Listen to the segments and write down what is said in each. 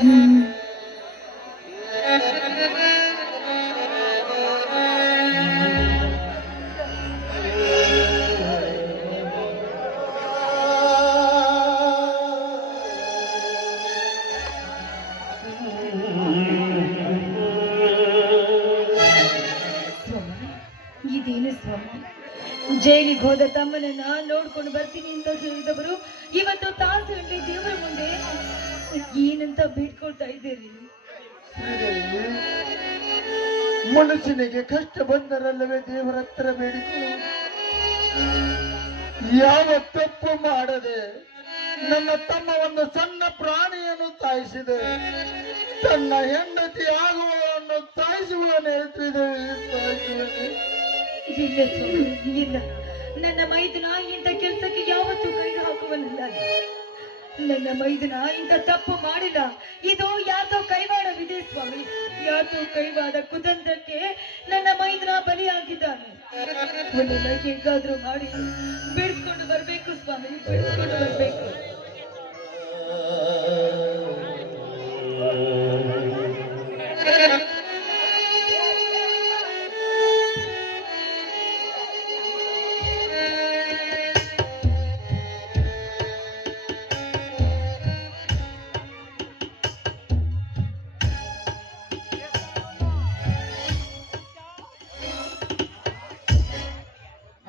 ಇದೇನು ಸ್ವಾಮಿ, ಜೈಲಿಗೆ ಹೋದ ತಮ್ಮನನ್ನ ನೋಡ್ಕೊಂಡು ಬರ್ತೀನಿ ಅಂತ ಹೇಳಿದವರು ಇವತ್ತು ತಾಸು ಗಂಟೆ ದೇವರ ಮುಂದೆ ಏನಂತ ಬೇಡ್ಕೊಳ್ತಾ ಇದ್ದೀರಿ? ಮನುಷ್ಯನಿಗೆ ಕಷ್ಟ ಬಂದರಲ್ಲವೇ ದೇವರ ಹತ್ರ ಬೇಡಿಕೊಳ್ಳು. ಯಾವ ತಪ್ಪು ಮಾಡದೆ ನನ್ನ ತಮ್ಮ ಒಂದು ಸಣ್ಣ ಪ್ರಾಣಿಯನ್ನು ಸಾಯಿಸಿದೆ, ತನ್ನ ಹೆಂಡತಿ ಆಗುವವನ್ನು ಸಾಯಿಸುವನು ಹೇಳ್ತಿದ್ದೇವೆ. ಇಲ್ಲ ಸ್ವಾಮಿ, ಇಲ್ಲ. ನನ್ನ ಮೈದುನ ಇಂಥ ಕೆಲಸಕ್ಕೆ ಯಾವತ್ತೂ ಕೈ ಹಾಕುವನಲ್ಲ. ನನ್ನ ಮೈದುನ ಇಂಥ ತಪ್ಪು ಮಾಡಿಲ್ಲ. ಇದು ಯಾರ್ದೋ ಕೈವಾಡವಿದೆ ಸ್ವಾಮಿ, ಯಾರ್ದೋ ಕೈವಾಡ ಕುತಂತ್ರಕ್ಕೆ ನನ್ನ ಮೈದುನ ಬಲಿಯಾಗಿದ್ದಾನೆ. ಅವನನ್ನ ಹೇಗಾದ್ರೂ ಮಾಡಿ ಬಿಡಿಸ್ಕೊಂಡು ಬರ್ಬೇಕು ಸ್ವಾಮಿ, ಬಿಡಿಸ್ಕೊಂಡು ಬರ್ಬೇಕು.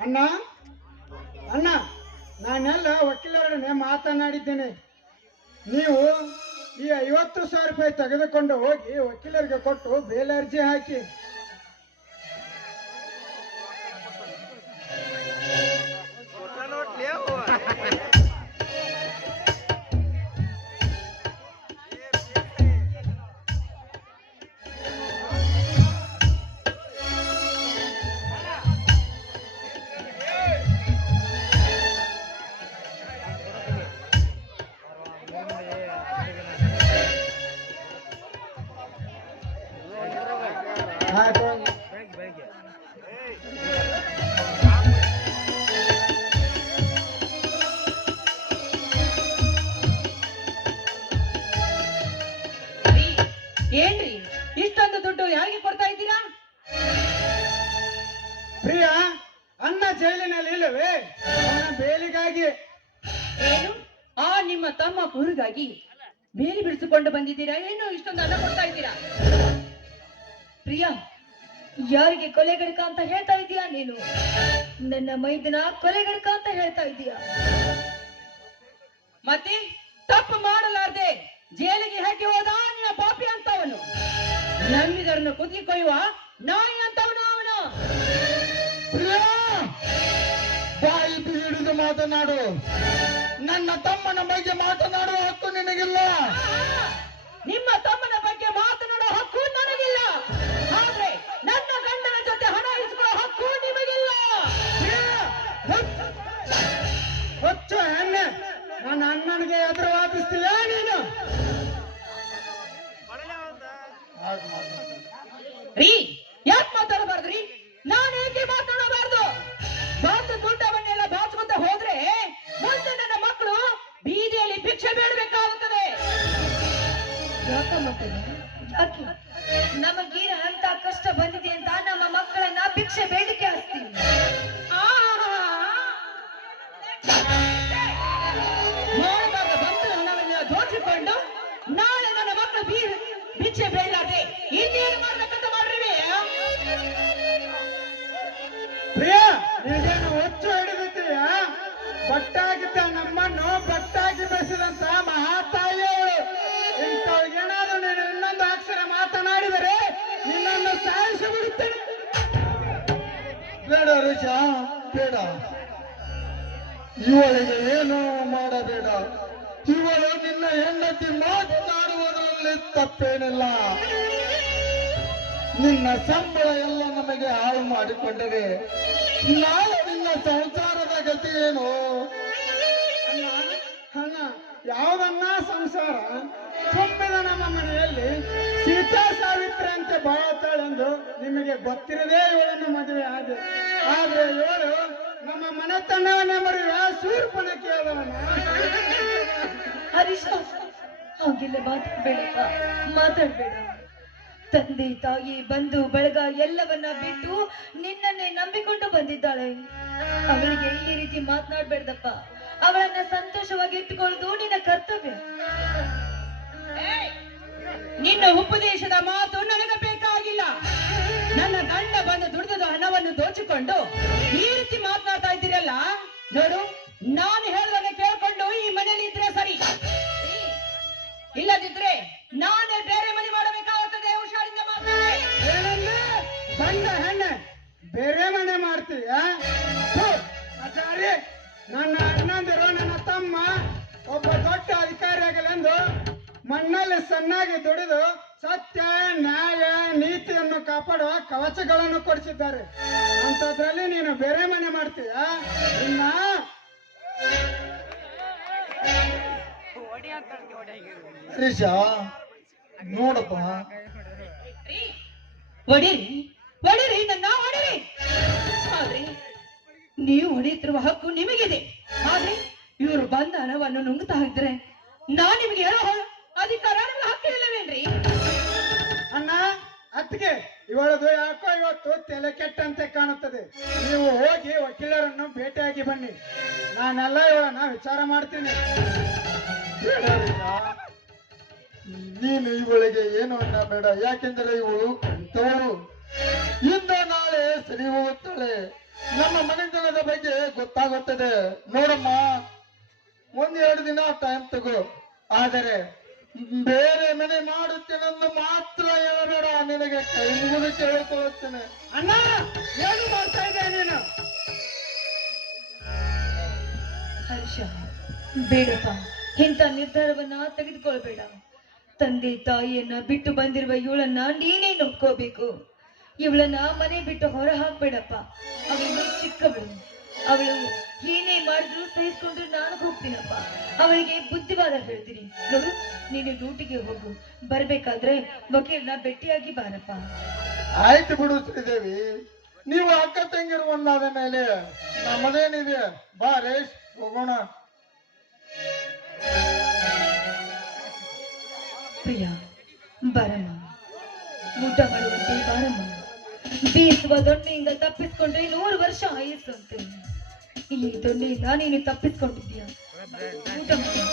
ಅಣ್ಣ ಅಣ್ಣ, ನಾನೆಲ್ಲ ವಕೀಲರೊಡನೆ ಮಾತನಾಡಿದ್ದೇನೆ. ನೀವು ಈ 50,000 ರೂಪಾಯಿ ತೆಗೆದುಕೊಂಡು ಹೋಗಿ ವಕೀಲರಿಗೆ ಕೊಟ್ಟು ಬೇಲ್ ಅರ್ಜಿ ಹಾಕಿ. ಏನ್ರಿ ಇಷ್ಟೊಂದು ದುಡ್ಡು ಯಾರಿಗೆ ಕೊಡ್ತಾ ಇದ್ದೀರಾ? ಪ್ರಿಯಾ, ಅಣ್ಣ ಜೈಲಿನಲ್ಲಿ ಇಲ್ಲವೇ, ಅವನ ಬೇಲಿಗಾಗಿ. ಏನು, ಆ ನಿಮ್ಮ ತಮ್ಮ ಕುರಿಗಾಗಿ ಬೇಲಿ ಬಿಡಿಸಿಕೊಂಡು ಬಂದಿದ್ದೀರಾ? ಏನು ಇಷ್ಟೊಂದು ಹಣ ಕೊಡ್ತಾ ಇದ್ದೀರಾ? ಪ್ರಿಯಾ, ಯಾರಿಗೆ ಕೊಲೆಗಡಕ ಅಂತ ಹೇಳ್ತಾ ಇದೀಯಾ ನೀನು? ನನ್ನ ಮೈದನ ಕೊಲೆಗಡಕ ಅಂತ ಹೇಳ್ತಾ ಇದೀಯಾ? ಮತ್ತೆ ತಪ್ಪು ಮಾಡಲಾರ್ದೆ ಜೈಲಿಗೆ ಹಾಕಿ ಹೋದ ನಿನ್ನ ಪಾಪಿ ಅಂತವನು, ನಂಬಿದರನ್ನು ಕುದಿ ಕೊಯ್ಯುವ ನಾಯಿ ಅಂತವನು ಅವನು. ಬಾಯಿ ಹಿಡಿದು ಮಾತನಾಡು. ನನ್ನ ತಮ್ಮನ ಬಗ್ಗೆ ಮಾತನಾಡುವ ಹಕ್ಕು ನಿನಗಿಲ್ಲ. ನಿಮ್ಮ ತಮ್ಮನ ಬಗ್ಗೆ ಮಾತನಾಡುವ ಹಕ್ಕು ನನಗಿಲ್ಲ, ಆದ್ರೆ ನನ್ನ ಗಂಡನ ಜೊತೆ ಹಣ ಇಸ್ಕೊಳ್ಳೋ ಹಕ್ಕು ನಿಮಗಿಲ್ಲ. ಹೊಚ್ಚ ಹೆಣ್ಣೆ, ನನ್ನ ಅಣ್ಣನಿಗೆ ಎದುರು ವಾದಿಸ್ತೀಯ ನೀನು? ರೀ, ಯಾಕೆ ಮಾತಾಡಬಾರ್ದ್ರಿ? ನಾನು ಏಕೆ ಮಾತಾಡಬಾರ್ದು? ಬಂದು ದುಡ್ಡವನ್ನೆಲ್ಲ ಬಾಚ್ಕೊಂತ ಹೋದ್ರೆ ಮುಂದೆ ನನ್ನ ಮಕ್ಕಳು ಬೀದಿಯಲ್ಲಿ ಭಿಕ್ಷೆ ಬೇಡಬೇಕಾಗುತ್ತದೆ. ಯಾಕೆ ನಮಗೇನು ಅಂತ ಕಷ್ಟ ಬಂದಿದೆ ಅಂತ ನಮ್ಮ ಮಕ್ಕಳನ್ನ ಭಿಕ್ಷೆ ಬೇಡಿಕೆ ಹಾಕ್ತೀವಿ? ಮಾಡಬಾರ್ದ ಬಂದು ಹಣವನ್ನೆಲ್ಲ ದೋಚಿಕೊಂಡು ನಾಳೆ ನನ್ನ ಮಕ್ಕಳು ಭಿಕ್ಷೆ ಬೇಡಲಾದೆ ಇನ್ನೇನು ಮಾಡ್ಬೇಕಂತ ಮಾಡ್ರಿ. ಪ್ರಿಯಾ, ನಿನಗೇನು ಹೊಚ್ಚು ಹಿಡಿದಿದ್ದೀಯ? ಬಟ್ಟಾಗಿದ್ದ ನಮ್ಮನ್ನು ಬಟ್ಟಾಗಿ ಬೆಳೆಸಿದಂತ ಮಹಾತಾಯಿಯವರು. ಇಂಥವ್ರಿಗೇನಾದ್ರೂ ನೀನು ಇನ್ನೊಂದು ಅಕ್ಷರ ಮಾತನಾಡಿದರೆ ನಿನ್ನನ್ನು ಸಾಯಿಸಿ ಬಿಡುತ್ತೇನೆ. ಬೇಡ ರಿಷ, ಬೇಡ. ಇವಳಿಗೆ ಏನು ಮಾಡಬೇಡ. ಇವಳು ನಿನ್ನ ಹೆಂಡತಿ ಮಾತನಾಡುವುದರಲ್ಲಿ ತಪ್ಪೇನಿಲ್ಲ. ನಿನ್ನ ಸಂಬಳ ಎಲ್ಲ ನಮಗೆ ಹಾಳು ಮಾಡಿಕೊಂಡರೆ ನಾಳೆ ನಿನ್ನ ಸಂಸಾರದ ಗತಿ ಏನು? ಅಣ್ಣ, ಯಾವ್ದನ್ನ ಸಂಸಾರ? ತುಂಬಿದ ನಮ್ಮ ಮನೆಯಲ್ಲಿ ಸೀತಾ ಸಾವಿತ್ರಿ ಅಂತ ಬಾಳತಾಳೆಂದು ನಿಮಗೆ ಗೊತ್ತಿರದೇ ಇವಳನ್ನು ಮದುವೆ ಆದೆ. ಆದ್ರೆ ಇವಳು ನಮ್ಮ ಮನೆತನವನ್ನೇ ಮರೆಯುವ ಶೂರ್ಪನ ಕೇಳವನು. ಹರೀಶ, ಹಾಗೆ ಹಾಗೆಲ್ಲ ಮಾತಾಡ್ಬೇಡಪ್ಪ, ಮಾತಾಡ್ಬೇಡ. ತಂದೆ ತಾಯಿ ಬಂಧು ಬಳಗ ಎಲ್ಲವನ್ನ ಬಿಟ್ಟು ನಿನ್ನನ್ನೇ ನಂಬಿಕೊಂಡು ಬಂದಿದ್ದಾಳೆ. ಅವಳಿಗೆ ಈ ರೀತಿ ಮಾತನಾಡ್ಬೇಡ್ದಪ್ಪ. ಅವಳನ್ನ ಸಂತೋಷವಾಗಿ ಇಟ್ಟುಕೊಳ್ಳುವುದು ನಿನ್ನ ಕರ್ತವ್ಯ. ನಿನ್ನ ಉಪದೇಶದ ಮಾತು ನನಗೆ ಬೇಕಾಗಿಲ್ಲ. ನನ್ನ ಗಂಡ ಬಂದು ದುಡಿದ ಹಣವನ್ನು ದೋಚಿಕೊಂಡು ಈ ರೀತಿ ಮಾತನಾಡ್ತಾ ಇದ್ದೀರಲ್ಲ, ನೋಡು, ನಾನು ಹೇಳಿದಾಗ ಕೇಳ್ಕೊಂಡು ಈ ಮನೆಯಲ್ಲಿ ಇದ್ರೆ ಸರಿ, ಇಲ್ಲದಿದ್ರೆ ನಾನೇ ಬೇರೆ ಮನೆ ಮಾಡಬೇಕಾಗುತ್ತದೆ. ಹುಷಾರಿಂದ ಮಾತಾಡಿ. ಏನಂದ್ರೆ ಬಂದ ಹೆಣ್ಣೆ ಬೇರೆ ಮನೆ ಮಾಡ್ತೀಯ? ಥು, ಆಚಾರಿ, ನನ್ನ ಅಣ್ಣಂದಿರು ನನ್ನ ತಮ್ಮ ಒಬ್ಬ ದೊಡ್ಡ ಅಧಿಕಾರಿ ಆಗಲೆಂದು ಮಣ್ಣಲ್ಲಿ ಸಣ್ಣಾಗಿ ದುಡಿದು ಸತ್ಯ ನ್ಯಾಯ ನೀತಿಯನ್ನು ಕಾಪಾಡುವ ಕವಚಗಳನ್ನು ಕೊಡಿಸಿದ್ದಾರೆ. ಅಂತದ್ರಲ್ಲಿ ನೀನು ಬೇರೆ ಮನೆ ಮಾಡ್ತೀಯ? ಇನ್ನ ಹರೀಶ, ನೋಡಪ್ಪ, ಹೊಡಿರಿ ಹೊಡಿರಿ, ನನ್ನ ಹೊಡಿರಿ. ಆದ್ರೆ ನೀವು ಹೊಡೆಯುತ್ತಿರುವ ಹಕ್ಕು ನಿಮಗಿದೆ. ಆದ್ರೆ ಇವರು ಬಂದ ಹಣವನ್ನು ನುಂಗ್ತಾ ಇದ್ರೆ ನಾನ್ ನಿಮಗೆ ಹೇಳೋ ಅಧಿಕಾರ ನಿಮ್ಗೆ ಹಕ್ಕಿಲ್ಲವೇನ್ರಿ? ಅಣ್ಣ, ಅತ್ತಿಗೆ, ಇವಳದು ಯಾಕೋ ಇವತ್ತು ತಲೆ ಕೆಟ್ಟಂತೆ ಕಾಣುತ್ತದೆ. ನೀವು ಹೋಗಿ ವಕೀಲರನ್ನು ಭೇಟಿಯಾಗಿ ಬನ್ನಿ. ನಾನೆಲ್ಲ ಇವಳನ್ನ ವಿಚಾರ ಮಾಡ್ತೀನಿ. ಬೇಡ ಹರೀಶ, ನೀನು ಇವಳಿಗೆ ಏನು ಅನ್ನಬೇಡ. ಯಾಕೆಂದರೆ ಇವಳು ಇಂಥವಳು, ಇಂದ ನಾಳೆ ಸರಿ ಹೋಗುತ್ತಾಳೆ. ನಮ್ಮ ಮನೆತನದ ಬಗ್ಗೆ ಗೊತ್ತಾಗುತ್ತದೆ. ನೋಡಮ್ಮ, ಒಂದೆರಡು ದಿನ ಟೈಮ್ ತಗೋ. ಆದರೆ ಬೇರೆ ಮನೆ ಮಾಡುತ್ತೇನೆಂದು ಮಾತ್ರ ಹೇಳಬೇಡ. ನಿನಗೆ ಕೈ ಮುಗಿದು ಕೇಳಿಕೊಳ್ಳುತ್ತೇನೆ. ಅಣ್ಣ, ಏನು ಮಾಡ್ತಾ ಇದ್ದೆ ನೀನು? ಹರ್ಷ, ಬೇಡಪ್ಪ, ಇಂಥ ನಿರ್ಧಾರವನ್ನ ತೆಗೆದುಕೊಳ್ಬೇಡ. ತಂದೆ ತಾಯಿಯನ್ನ ಬಿಟ್ಟು ಬಂದಿರುವ ಇವಳನ್ನ ನೀನೇ ನೋಡ್ಕೋಬೇಕು. ಇವಳನ್ನ ಮನೆ ಬಿಟ್ಟು ಹೊರ ಹಾಕ್ಬೇಡಪ್ಪ. ಅವಳು ಚಿಕ್ಕವಳು. ಅವಳು ಏನೇ ಮಾಡಿದ್ರು ಸಹಿಸ್ಕೊಂಡು ನಾನು ಹೋಗ್ತೀನಪ್ಪ. ಅವಳಿಗೆ ಬುದ್ಧಿವಾದ ಹೇಳ್ತೀನಿ. ನೋಡು, ನೀನು ಡ್ಯೂಟಿಗೆ ಹೋಗು. ಬರ್ಬೇಕಾದ್ರೆ ವಕೀಲನ ಭೇಟಿಯಾಗಿ ಬಾರಪ್ಪ. ಆಯ್ತು ಬಿಡು ಶ್ರೀದೇವಿ, ನೀವು ಅಕ್ಕ ತಂಗಿರು ಒಂದಾದ ಮೇಲೆ ನಮ್ಮದೇನಿದೆ. ಬಾ ರೇಶ್, ಹೋಗೋಣ. ಪ್ರಿಯ, ಬಾರಮ್ಮ, ಊಟ ಮಾಡುವಂತೆ ಬಾರಮ್ಮ. ಬೀಸುವ ದೊಣ್ಣೆಯಿಂದ ತಪ್ಪಿಸ್ಕೊಂಡ್ರೆ 100 ವರ್ಷ ಆಯಸ್ಸು ಅಂತೆ. ಈ ದೊಣ್ಣೆಯಿಂದ ನೀನು ತಪ್ಪಿಸ್ಕೊಂಡಿದ್ದೀಯ. ಊಟ ಮಾಡು.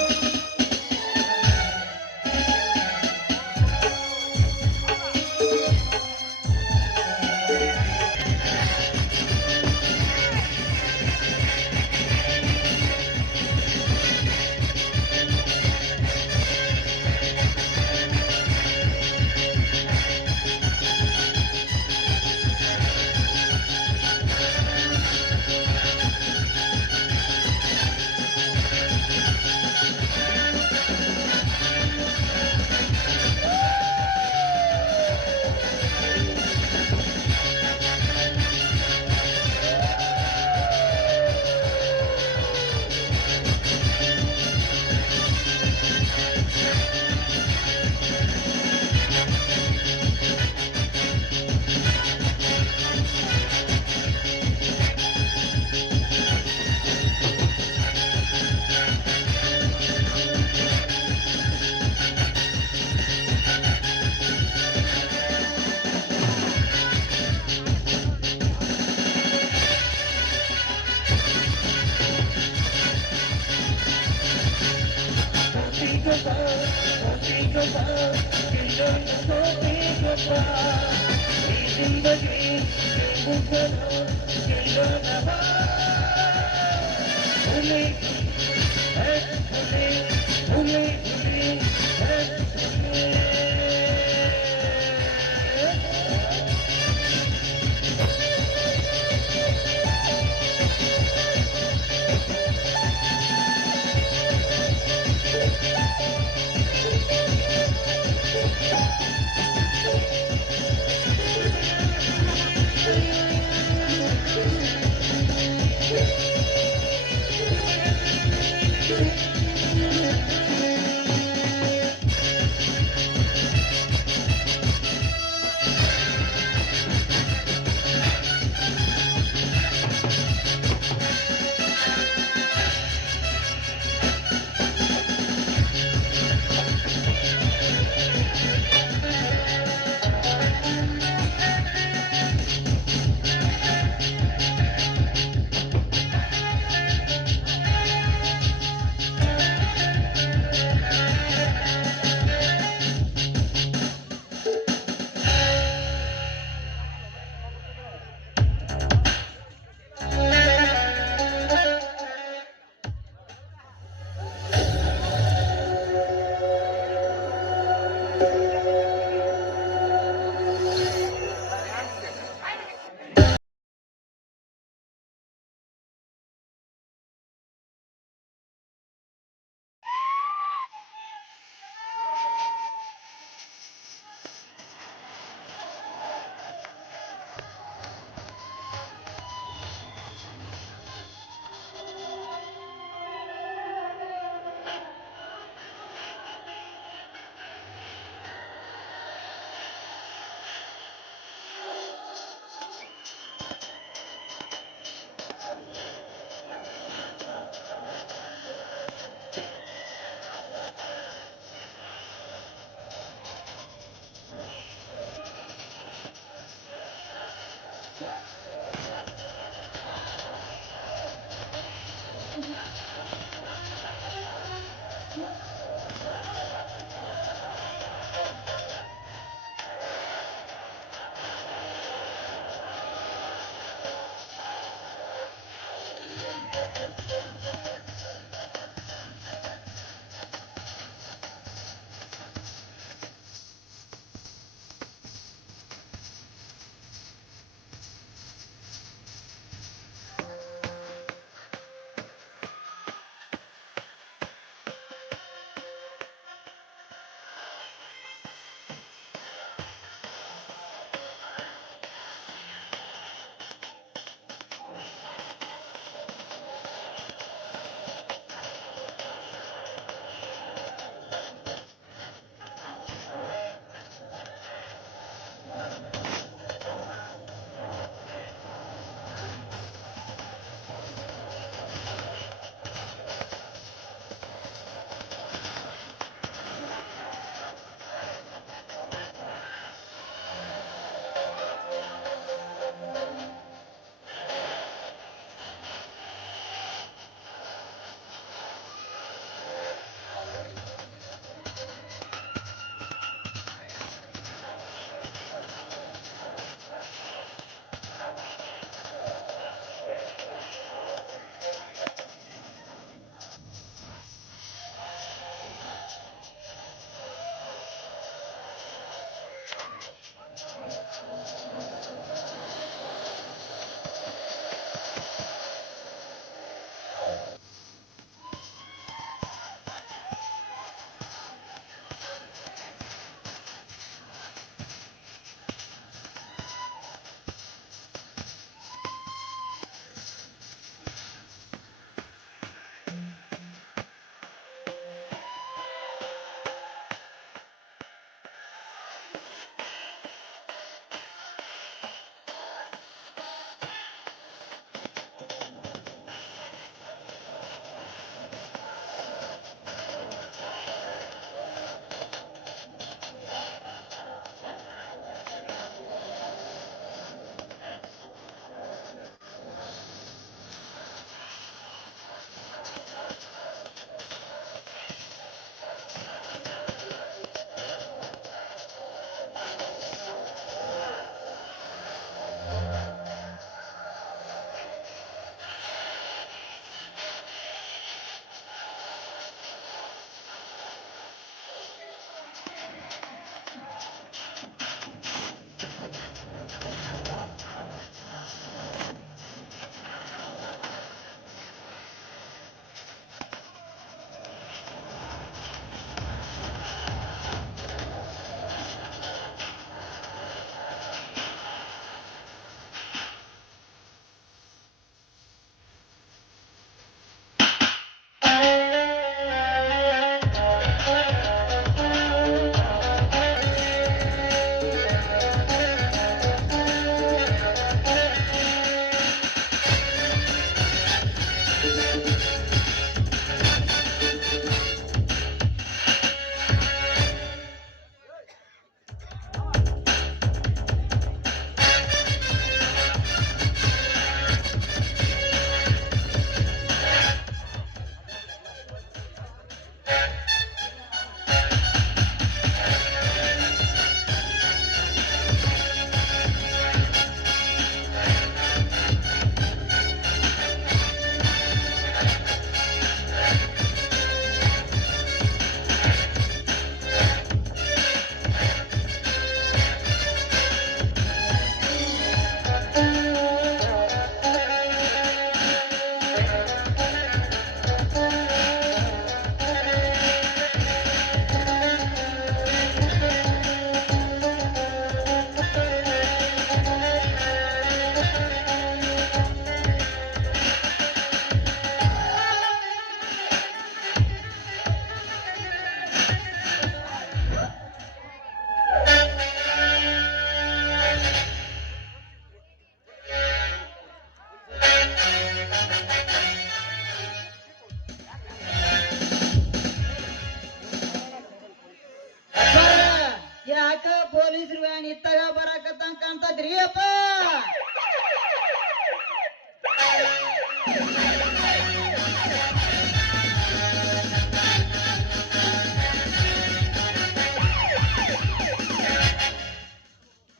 ಪೊಲೀಸರು ವ್ಯಾನ್ ಇತ್ತಾಗ ಬರಾಕತ್ತಂಗ ಕಾಣ್ತದ್ರಿ ಅಪ್ಪ.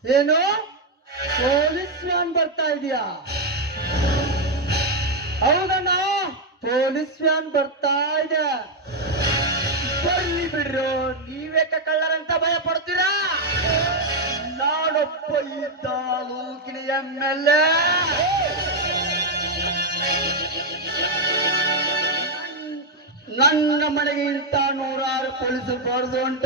ಏನು ಪೊಲೀಸ್ ವ್ಯಾನ್ ಬರ್ತಾ ಇದೆಯಾ? ಹೌದಣ್ಣ, ಪೊಲೀಸ್ ವ್ಯಾನ್ ಬರ್ತಾ ಇದೆ. ಬರ್ಲಿ ಬಿಡ್ರು, ನೀವೇಕ ಕಳ್ಳರಂತ ಭಯ ಪಡ್ತೀರಾ? ನಾನೊಬ್ಬ ಈ ತಾಲೂಕಿನ MLA. ನನ್ನ ಮನೆಗೆ ಇಂತ 100 ಪೊಲೀಸರು ಬರೋದು ಉಂಟ.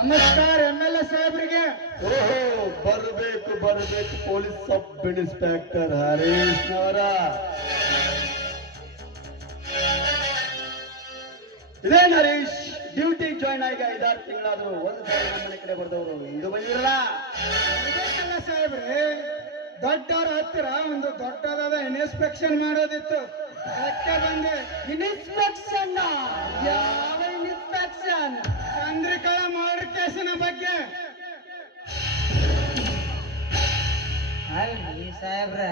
ನಮಸ್ಕಾರ MLA ಸಾಹೇಬ್ರಿಗೆ. ಓಹೋ, ಬರಬೇಕು ಪೊಲೀಸ್ ಸಬ್ ಇನ್ಸ್ಪೆಕ್ಟರ್ ಹರೀಶ್ನವರ. ಇದೇನ್ ಹರೀಶ್, ಡ್ಯೂಟಿ ಜಾಯ್ನ್ ಆಗಿ 5-6 ತಿಂಗಳಾದ್ರು ಒಂದು ಸಾರಿ ನಮ್ಮ ಮನೆ ಕಡೆ ಬರ್ದವ್ರು ಇಂದು ಬಂದಿರಲ್ಲ. ಇದಕ್ಕಲ್ಲ ಸಾಹೇಬ್ರೆ, ದೊಡ್ಡವ್ರ ಹತ್ತಿರ ಒಂದು ದೊಡ್ಡದಾದ ಇನ್ಸ್ಪೆಕ್ಷನ್ ಮಾಡೋದಿತ್ತು, ಅದಕ್ಕೆ ಬಂದೆ. ಇನ್ಸ್ಪೆಕ್ಷನ್? ಯಾವ ಇನ್ಸ್ಪೆಕ್ಷನ್? ಚಂದ್ರಿಕಾ ಮರ್ಡರ್ ಕೇಸಿನ ಬಗ್ಗೆ. ಅಲ್ರಿ ಸಾಹೇಬ್ರ,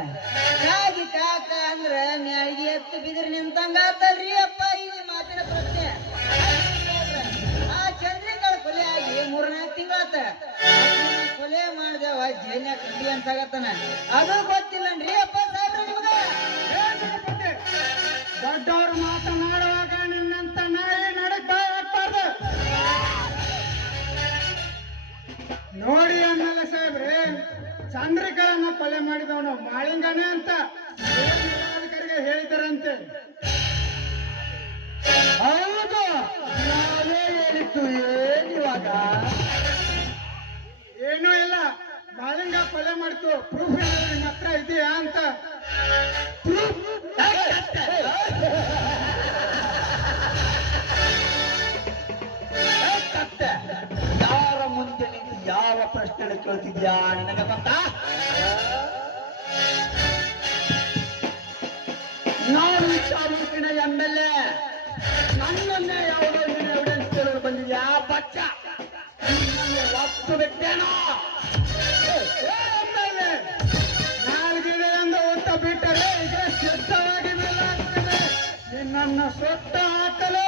ಕಾಗಿ ಕಾಕ ಅಂದ್ರ ಮ್ಯಾಳಿಗೆ ಎತ್ತು ಬಿದಿರು ನಿಂತಂಗ ಆತಲ್ರಿ ಅಪ್ಪ ಈ ಮಾತಿನ ಪ್ರಶ್ನೆ. ಆ ಚಂದ್ರಿಕಾ ಕೊಲೆ ಆಗಿ 3-4 ತಿಂಗಳಾತ. ಕೊಲೆ ಮಾಡ್ದೇವ ಜೈನ್ಯಾಗ ಕಡ್ಡಿ ಅನ್ಸಾಗತ್ತಾನ, ಅದು ಗೊತ್ತಿಲ್ಲನ್ರಿ ಅಪ್ಪ ಸಾಹೇಬ್ರ ನಿಮ್ಗ? ದೊಡ್ಡವ್ರು ಮಾತನಾಡುವಾಗ ನಿನ್ನಂತ ನಾಯಿ ನಡಕ್ ಬಾಯ್ ಹಾಕ್ಬಾರ್ದು. ನೋಡಿ MLA ಸಾಹೇಬ್ರೆ, ಚಂದ್ರಿಕಾಳನ್ನ ಕೊಲೆ ಮಾಡಿದವನು ಮಾಳಿಂಗನೇ ಅಂತ ಅಧಿಕಾರಿಗೆ ಹೇಳಿದ್ದಾರಂತೆ. ಹೌದು, ನಾವೇ ಹೇಳಿದ್ದು. ಏನಿವಾಗ? ಏನೂ ಇಲ್ಲ, ಮಾಳಿಂಗ ಕೊಲೆ ಮಾಡಿತು. ಪ್ರೂಫ್ ಏನಾದ್ರು ನಿಮ್ಮ ಹತ್ರ ಇದೆಯಾ ಅಂತ. ಯಾರ ಮುಂದೆ ನಿಂತು ಯಾವ ಪ್ರಶ್ನೆ ಕೇಳ್ತಿದ್ಯಾ ನಿನಗೆ ಗೊತ್ತಾ? ನಾನು ತಾಲೂಕಿನ MLA, ನನ್ನನ್ನೇ ಯಾವುದೋ ಎವಿಡೆನ್ಸ್ ಕೇಳಲು ಬಂದಿದ್ಯಾ ಬಚ್ಚ? ಒತ್ತು ಬಿಟ್ಟೇನೋ? ನಾಲ್ಗಿದೆ ಎಂದು ಉತ್ತ ಬಿಟ್ಟರೆ ಈಗ ಸಿದ್ಧವಾಗಿ ಬೀಳಾಗ್ತದೆ ನಿನ್ನನ್ನು ಸೊಟ್ಟ ಹಾಕಲು.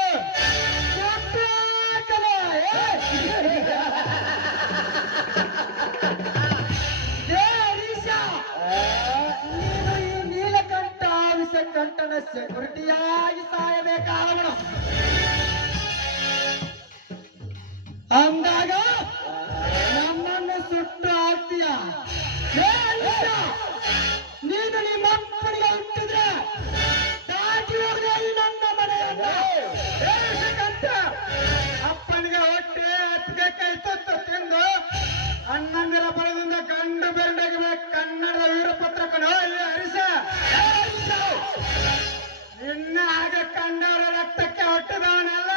ನೀನು ಈ ನೀಲಕಂಠ ವಿಷಕಂಠನ ಸೆಕ್ಯೂರಿಟಿಯಾಗಿ ಸಾಯಬೇಕಾದವನು. ಅಂದಾಗ ನಮ್ಮನ್ನು ಸುಟ್ಟು ಹಾಕ್ತೀಯ. ನೀನು ನಿಮ್ಮ ಅಪ್ಪನಿಗೆ ಹುಟ್ಟಿದ್ರೆ ದಾಟಿ ಹೋಗದೆ ಈ ನನ್ನ ಮನೆಯನ್ನು. ಅಪ್ಪನಿಗೆ ಹೊಟ್ಟೆ ಹತ್ತಿಗೆ ಕೈ ತುತ್ತು ತಿಂದು ಅಣ್ಣಂದಿರ ಬಲದಿಂದ ಕಂಡು ಬೆರಡಾಗಬೇಕು ಕನ್ನಡ ವೀರಪತ್ರಕನು ಈ ಹರಿಸ. ನಿನ್ನ ಹಾಗೆ ಕಂಡವರ ರಕ್ತಕ್ಕೆ ಹೊಟ್ಟಿದವನಲ್ಲ.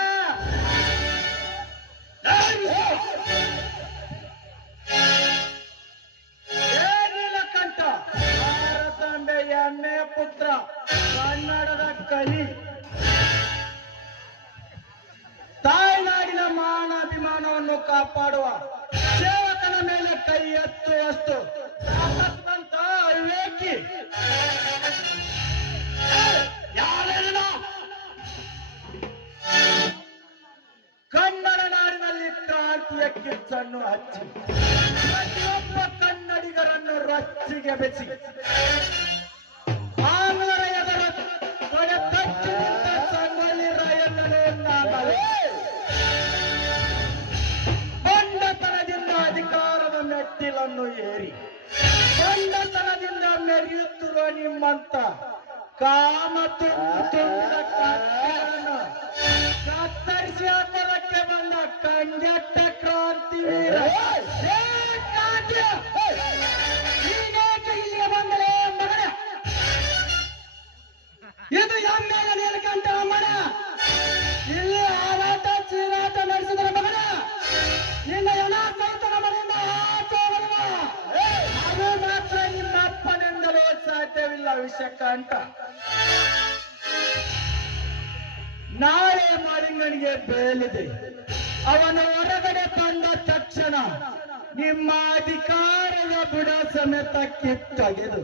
ಏನಿಲ್ಲ ಕಂಠ, ಭಾರತಾಂಬೆ ಹೆಮ್ಮೆಯ ಪುತ್ರ, ಕನ್ನಡದ ಕಲಿ, ತಾಯ್ನಾಡಿನ ಮಾನಾಭಿಮಾನವನ್ನು ಕಾಪಾಡುವ ಸೇವಕನ ಮೇಲೆ ಕೈ ಎತ್ತುವಷ್ಟು ತಾಕತ್ತಂತ ವಿವೇಕಿ. ಯಾರೇನ ಕನ್ನಡ ನಾಡಿನಲ್ಲಿ ಕ್ರಾಂತಿಯ ಕಿಚ್ಚನ್ನು ಹಚ್ಚಿ ಪ್ರತಿಯೊಬ್ಬ ಕನ್ನಡಿಗರನ್ನು ರಚ್ಚಿಗೆ ಬೆಚ್ಚಿ ಆಂಗ್ಲರ ಎದುರು ತೊಡೆ ತಟ್ಟಿ ನಿಂತ ಸಂಗೊಳ್ಳಿ ರಾಯಣ್ಣನು ನಾಮವೇ. ಬಂಡತನದಿಂದ ಅಧಿಕಾರದ ಮೆಟ್ಟಿಲನ್ನು ಏರಿ ಬಂಡತನದಿಂದ ಮೆರೆಯುತ್ತಿರುವ ನಿಮ್ಮಂತ ಕಾಮ ತುಂಬಿದ ಕತ್ತನ್ನು ಕತ್ತರಿಸಿ ಹಾಕೋದಕ್ಕೆ ಬಂದ ಕಂಗೆಟ್ಟ ಕ್ರಾಂತಿ ವೀರ. ಇಲ್ಲಿಗೆ ಬಂದರೆ ಮಗನ, ಇದು MLA ನೀಲಕಂಠ ಮನ. ಇಲ್ಲಿ ಹಾರಾಟ ಚೀರಾಟ ನಡೆಸಿದ ಮಗನ, ನಿನ್ನ ಎಲ್ಲ ಸೈತನ ಮನೆಯಿಂದ ಆಚೆ ಬರುವ ಅದು ಮಾತ್ರ ನಿಮ್ಮ ಅಪ್ಪನೆಂದಲೂ ಸಾಧ್ಯವಿಲ್ಲ ವಿಷಕಂಠ. ನಾಳೆ ಮಾಳಿಂಗನಿಗೆ ಬೇಲಿದೆ. ಅವನು ಹೊರಗಡೆ ಬಂದ ತಕ್ಷಣ ನಿಮ್ಮ ಅಧಿಕಾರದ ಬುಡ ಸಮೇತ ಕಿತ್ತೊಗೆದು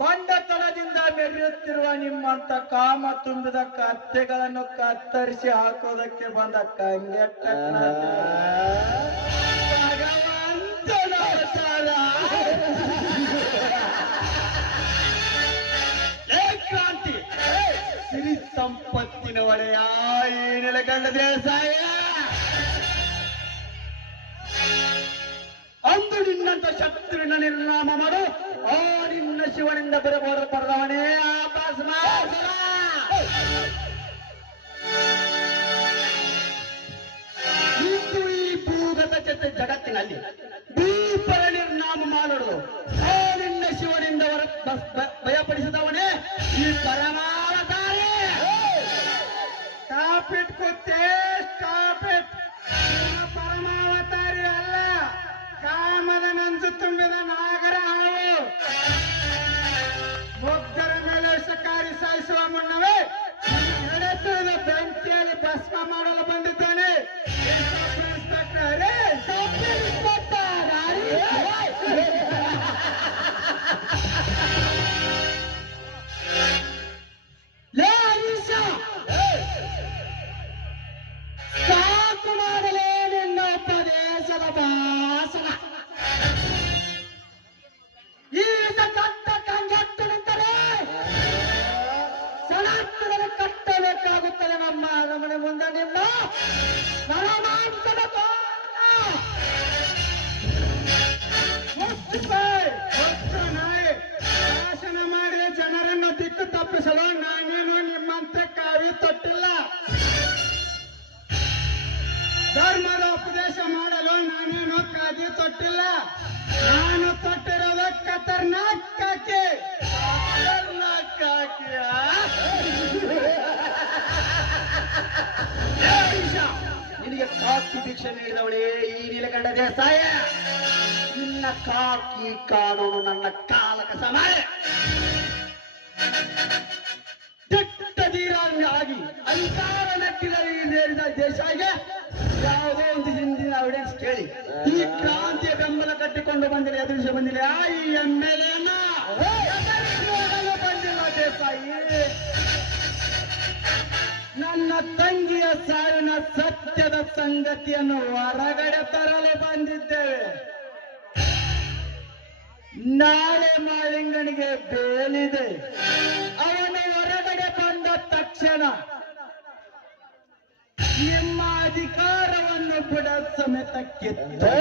ಬಂಡತನದಿಂದ ಮೆರೆಯುತ್ತಿರುವ ನಿಮ್ಮಂತ ಕಾಮ ತುಂಬಿದ ಕತ್ತೆಗಳನ್ನು ಕತ್ತರಿಸಿ ಹಾಕೋದಕ್ಕೆ ಬಂದ ಕಂಗೆಟ್ಟ ಭಗವಾನ್ ಒಡೆಯ ಈ ನೆಲಕಂಡ ದೇಸಾಯ. ಅಂದು ನಿನ್ನಂತ ಶತ್ರುವಿನ ನಿರ್ನಾಮ ಮಾಡು. ಆ ನಿನ್ನ ಶಿವನಿಂದ ಬರದವನೇ ಆ ಭಸ್ಮಾಸುರ. ಇಂದು ಈ ಭೂಗತ ಜಗತ್ತಿನಲ್ಲಿ ದೀಪರ ನಿರ್ನಾಮ ಮಾಡಲು ಆ ನಿನ್ನ ಶಿವನಿಂದ ಭಯಪಡಿಸಿದವನೇ ಈ ಪರಮಾವತಾರಿ. ಕಾಪಿಟ್ ಕೊತ್ತೆ ಕಾಪಿಟ್ ಪರಮಾವತಾರಿ ಅಲ್ಲ, ಕಾಮದ ನಂಜು ತುಂಬಿದ ನಾಗರ ಹಾವು. ಮುಗ್ಧರ ಮೇಲೆ ವಿಷಕಾರಿ ಸಾಯಿಸುವ ಮುನ್ನವೇ ನಡೆಸುವ ಬೆಂಕಿಯಲ್ಲಿ ಭಸ್ಮ ಮಾಡಲು ಬಂದಿದ್ದಾನೆ. ಇನ್ಸ್ಪೆಕ್ಟರ್ ಸಾಕು ಮಾಡಲೇ ನಿನ್ನ ಉಪದೇಶದ ಭಾಷಣ. ಈಗ ಕಟ್ಟ ಕಂಗೆಟ್ಟು ನಿಂತರೆ ಸನಾತನದಲ್ಲಿ ಕಟ್ಟಬೇಕಾಗುತ್ತದೆ. ನಮ್ಮ ಅರಮನೆ ಮುಂದೆ ನಿಮ್ಮ ನರಮಾಂಸದ ಭಾಷಣ ಮಾಡಿದ ಜನರನ್ನು ದಿಕ್ಕು ತಪ್ಪಿಸಲು ನಾನೇನು ನಿಮ್ಮಂತೆ ಕಾವಿ ತೊಟ್ಟಿಲ್ಲ. ಧರ್ಮದ ಉಪದೇಶ ಮಾಡಲು ನಾನೇನು ಕಾಗಿ ತೊಟ್ಟಿಲ್ಲ. ನಾನು ತೊಟ್ಟಿರೋದು ಖತರ್ನಾಕ್ ಕಾಕಿ. ನಿನಗೆ ಕಾಕಿ ಭಿಕ್ಷೆ ನೀಡಿದವಳೇ ಈ ನೀಲಕಂಠ ದೇಸಾಯ. ನಿನ್ನ ಕಾಕಿ ಕಾನೂನು ನನ್ನ ಕಾಲಕ ಸಮಾಯ. ದಿಟ್ಟಧೀರಾಗಿ ಅಧಿಕಾರ ಮೆಟ್ಟಿನಲ್ಲಿ ನೇರಿದ ದೇಶಾಗೆ ಯಾವುದೋ ಒಂದು ಹಿಂದಿನ ಎವಿಡೆನ್ಸ್ ಕೇಳಿ ಈ ಕ್ರಾಂತಿಯ ಬೆಂಬಲ ಕಟ್ಟಿಕೊಂಡು ಬಂದಿಲ್ಲ, ಎದುರಿಸಿ ಬಂದಿಲ್ಲ. ಈ MLA ಬಂದಿಲ್ಲ ದೇಸಾಯಿ. ನನ್ನ ತಂಗಿಯ ಸಾವಿನ ಸತ್ಯದ ಸಂಗತಿಯನ್ನು ಹೊರಗಡೆ ತರಲು ಬಂದಿದ್ದೇವೆ. ನಾಳೆ ಮಾಲಿಂಗನಿಗೆ ಬೇಲಿದೆ. ಅವನು ಹೊರಗಡೆ ಬಂದ ತಕ್ಷಣ ನಿಮ್ಮ ಅಧಿಕಾರವನ್ನು ಕೂಡ ಸಮೇತ ಕಿತ್ತು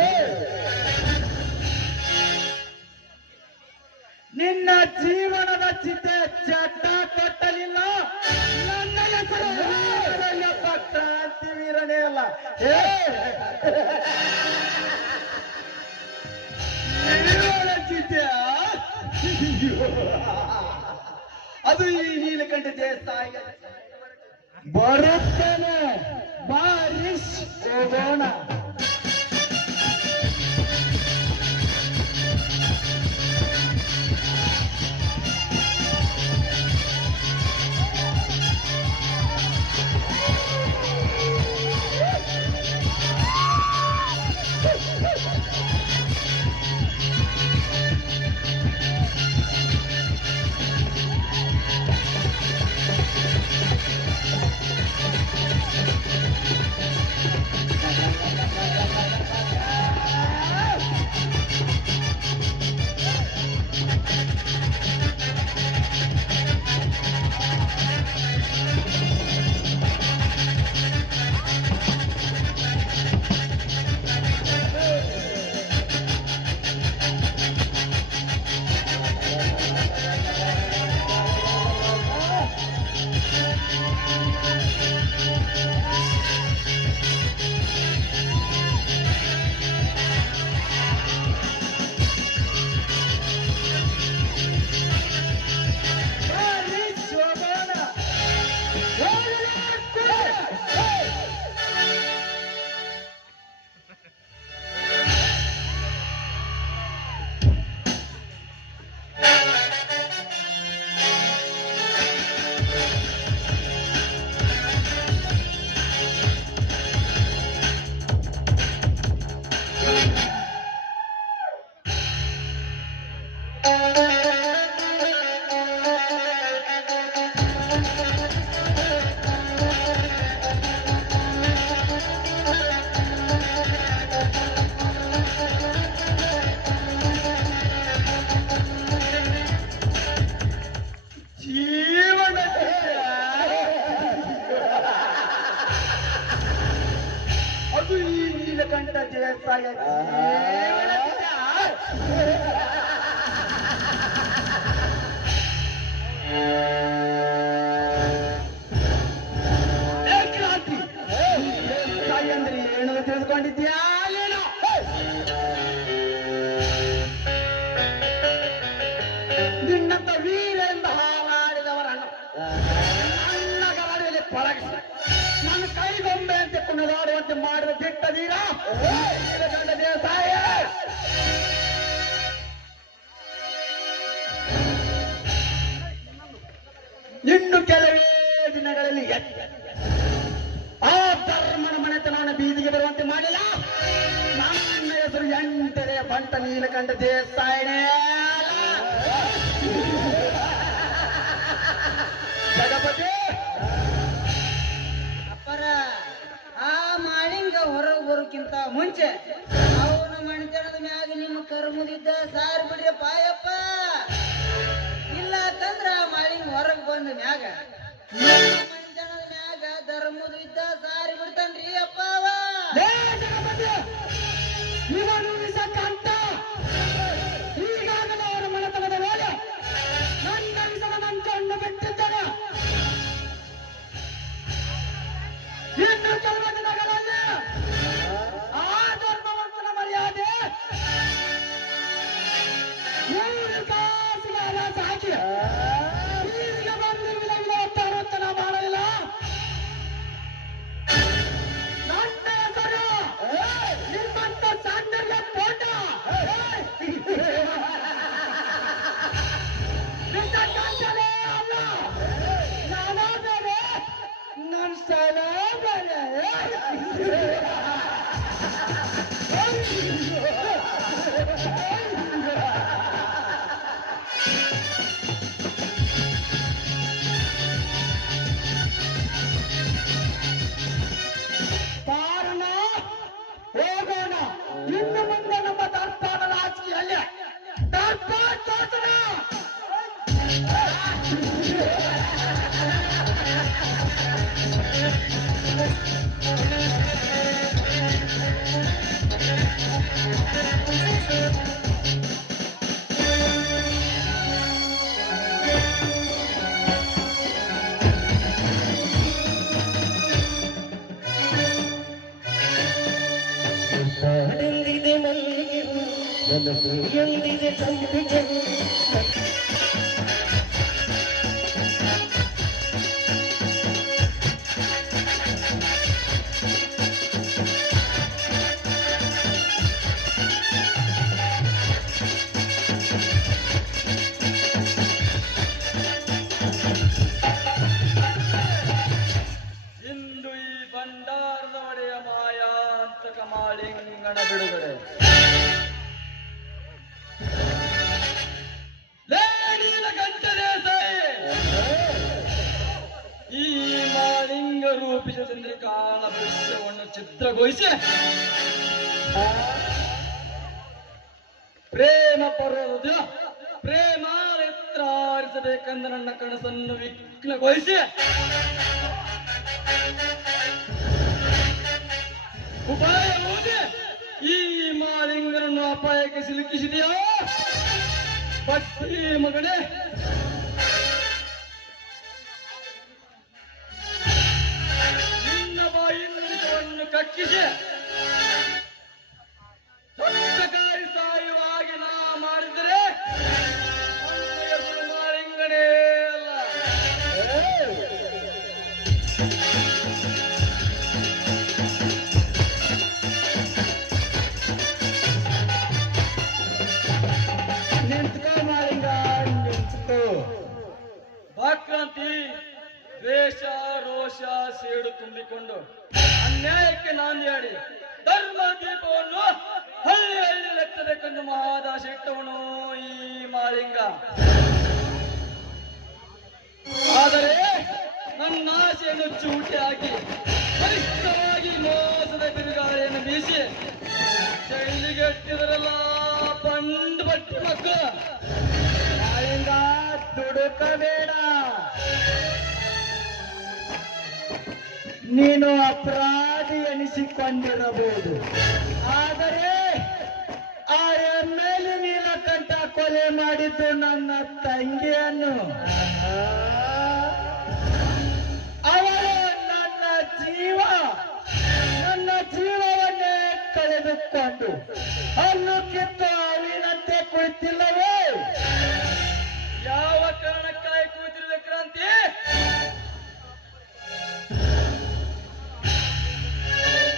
ನಿನ್ನ ಜೀವನದ ಚಿತೆ ಚಟ ಕೊಟ್ಟಲಿಲ್ಲ. ನನ್ನ ಹೆಸರು ಕ್ರಾಂತಿ ವೀರನೇ ಅಲ್ಲ, ಚಿತೆ ಅದು ಈ ನೀಲಕಂಠ ದೇಸಾಯಿ. ಬರುತ್ತೇನೆ ಬಾರಿಶ್ ಹೋಗೋಣ. ಕ್ರಾಂತಿ ತಾಯಿ ಅಂದ್ರೆ ಏನು ತಿಳಿದುಕೊಂಡಿದ್ಯಾ ಏನೋ ನಿನ್ನಂತ ವೀರೆಂದು ಹಾರಾಡಿದವರನ್ನು ನನ್ನ ಗಾಡಿಯಲ್ಲಿ ಪಳಗಿಸಿ ನನ್ನ ಕೈಗೊಂಬೆ ಅಂತ ಕುಣಿದಾಡುವಂತೆ ಮಾಡುವ ದಿಟ್ಟದೀರಾ ಗಂಡ ದೇಸಾಯ ಇನ್ನು ಕೆಲವೇ ದಿನಗಳಲ್ಲಿ ಆ ಧರ್ಮನ ಮನೆತನ ಬೀದಿಗೆ ಬರುವಂತೆ ಮಾಡಿಲ್ಲ. ನನ್ನ ಹೆಸರು ಎಂಟರೆ ಬಂಟ ನೀಲಕಂಠ ದೇಸಾಯನೇ ಜಗಪತಿ. ಅಪ್ಪರ ಆ ಮಾಳಿಂಗ ಹೊರಗೆ ಬರೋಕ್ಕಿಂತ ಮುಂಚೆ ಅವನ ಮಣಿತನದ ಮ್ಯಾಗ ನಿಮ್ಮ ಕರ್ಮದಿದ್ದ ಸಾರಿ ಬಿಡ್ರಿ ಪಾಯಪ್ಪ. ಇಲ್ಲಕಂದ್ರ ಆ ಮಾಳಿಂಗ ಹೊರಗೆ ಬಂದ ಮ್ಯಾಗ ಮಣಿತನದ ಮ್ಯಾಗ ಧರ್ಮದ ಇದ್ದ ಸಾರಿ ಬಿಡ್ತಾನ್ರಿ ಅಪ್ಪ ಅವ. ಜಗಪತಿ ಇವನು ವಿಷಕಂಠ. ಈಗಾಗಲೇ ಅವರ ಮನೆತನದ ಮೇಲೆ ನನ್ನ ವಿಷದ ನಂಚನ್ನು ಬಿಟ್ಟಿದ್ದಾನೆ. ಇನ್ನು ಕೆಲವು ದಿನಗಳಲ್ಲಿ ಆ ಧರ್ಮವಂತನ ಮರ್ಯಾದೆ 3 ಕಾಸಿಗೆ ಹರಾಜು ಹಾಕಿ ಈಗ ಬಂದು ವಿಲವಿಲ ಮಾಡಲಿಲ್ಲ. ನನ್ನ ಹೆಸರು ನಿಮ್ಮಂತ ಸಾಂದರ್ಯ ಪೋಟ ವಿಷಕಂಠನೇ ಅಲ್ಲ. ನಾನಾ ಬೇರೆ ನನ್ನ ಸ್ಥಳ ಬೇರೆ. ಕಾರಣ ಹೋಗೋಣ. ಇನ್ನು ಮುಂದೆ ನಮ್ಮ ದರ್ಪಾದ ರಾಜಕೀಯಲ್ಲಿ ದರ್ಪ ತೋಟನ ಎಂದಿದೆ ಸಂಪಿಗೆ ಇಂದು ಈ ಭಂಡಾರದ ಒಡೆಯ ಮಾಯಾಂತಕ ಮಾಳಿಂಗನ ಬಿಡುಗಡೆ. ಈ ಮಾಳಿಂಗ ರೂಪಿಸ ಚಂದ್ರಿಕಾಳ ದೃಶ್ಯವನ್ನು ಚಿತ್ರಗೊಳಿಸಿ ಪ್ರೇಮ ಪರ್ವದ ಪ್ರೇಮಾರಿತ್ರ ಆರಿಸಬೇಕೆಂದು ನನ್ನ ಕನಸನ್ನು ವಿಘ್ನಗೊಳಿಸಿ ಉಪಾಯ ಮೂಡಿ ಈ ಮಾಳಿಂಗನನ್ನು ಅಪಾಯಕ್ಕೆ ಸಿಲುಕಿಸಿದೆಯಾ ಬಟ್ಟಿ ಮಗನೇ? ನಿನ್ನ ಬಾಯಿಯನ್ನು ಕಕ್ಕಿಸಿ ಸತ್ಯಕಾರಿ ಸಾಯುವ ಹಾಗೆ ನಾ ಮಾಡಿದರೆ ನನ್ನ ಹೆಸರು ಮಾಳಿಂಗನೇ ಅಲ್ಲ. ನಿಂತ್ಕೋ ಮಾಳಿಂಗ, ನಿಂತ್ಕೋ. ಭಾಕ್ರಾಂತಿ ದ್ವೇಷ ರೋಷ ಸೇಡು ತುಂಬಿಕೊಂಡು ಅನ್ಯಾಯಕ್ಕೆ ನಾಂದಿಯಾಡಿ ಧರ್ಮ ದೀಪವನ್ನು ಹಳ್ಳಿ ಹಳ್ಳಿ ಎತ್ತಬೇಕೆಂದು ಮಹಾದಾಶ ಇಟ್ಟವನು ಈ ಮಾಳಿಂಗ. ಆದರೆ ನನ್ನ ಆಸೆಯನ್ನು ಚೂಟಿ ಹಾಕಿ ಬಲಿಷ್ಠವಾಗಿ ಮೋಸದ ಬಿರುಗಾಳಿಯನ್ನು ಬೀಸಿ ಶೈಲಿಗೆಟ್ಟಿದರಲ್ಲ ಬಂಡ್ ಬಟ್ಟಿ ಮಕ್ಕಳು. ಮಾಳಿಂಗ ದುಡುಕಬೇಡ. ನೀನು ಅಪರಾಧ ಅಪರಾಧಿ ಎನಿಸಿಕೊಂಡಿರಬಹುದು. ಆದರೆ ಆ ಎಮ್ಮೆಲೆ ನೀಲಕಂಠ ಕೊಲೆ ಮಾಡಿದ್ದು ನನ್ನ ತಂಗಿಯನ್ನು. ಅವಳು ನನ್ನ ಜೀವವನ್ನೇ ಕಳೆದುಕೊಂಡು ಹಲ್ಲು ಕಿತ್ತು ಅವಿನಂತೆ ಕುಳಿತಿಲ್ಲವೇ? ಯಾವ ಕಾರಣಕ್ಕಾಗಿ ಕೂತಿರುವೆ ಕ್ರಾಂತಿ?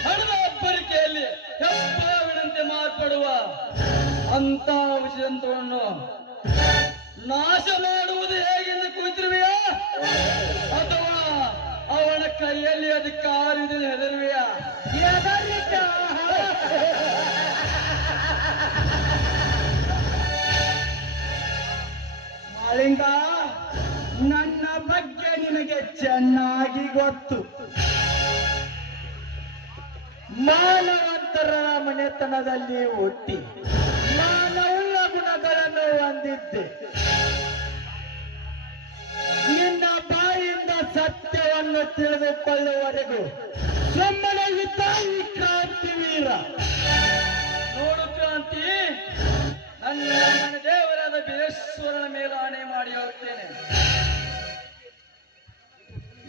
ಹಣದ ಅಬ್ಬರಿಕೆಯಲ್ಲಿ ಹೆಬ್ಬಾವಿನಂತೆ ಮಾರ್ಪಡುವ ಅಂತ ವಿಷಯಂತವನ್ನು ನಾಶ ಮಾಡುವುದು ಹೇಗೆಂದು ಕೂತಿರುವೆಯಾ, ಅಥವಾ ಅವನ ಕೈಯಲ್ಲಿ ಅಧಿಕಾರದಿಂದ ಹೆದರುವೆಯಾ? ಮಾಳಿಂಗ, ನನ್ನ ಬಗ್ಗೆ ನಿನಗೆ ಚೆನ್ನಾಗಿ ಗೊತ್ತು. ಮಾನವಂತರ ಮನೆತನದಲ್ಲಿ ಹುಟ್ಟಿ ಮಾನವುಳ್ಳ ಗುಣಗಳನ್ನು ಹೊಂದಿದ್ದೆ. ನಿನ್ನ ಬಾಯಿಂದ ಸತ್ಯವನ್ನು ತಿಳಿದುಕೊಳ್ಳುವವರೆಗೂ ಸುಮ್ಮನೆ ಇದ್ದ ಈ ಕ್ರಾಂತಿ ವೀರ. ನೋಡು ಕ್ರಾಂತಿ, ನನ್ನ ಮನ ದೇವರಾದ ಬೀರೇಶ್ವರನ ಮೇಲೆ ಆಣೆ ಮಾಡಿ ಹೋಗ್ತೇನೆ,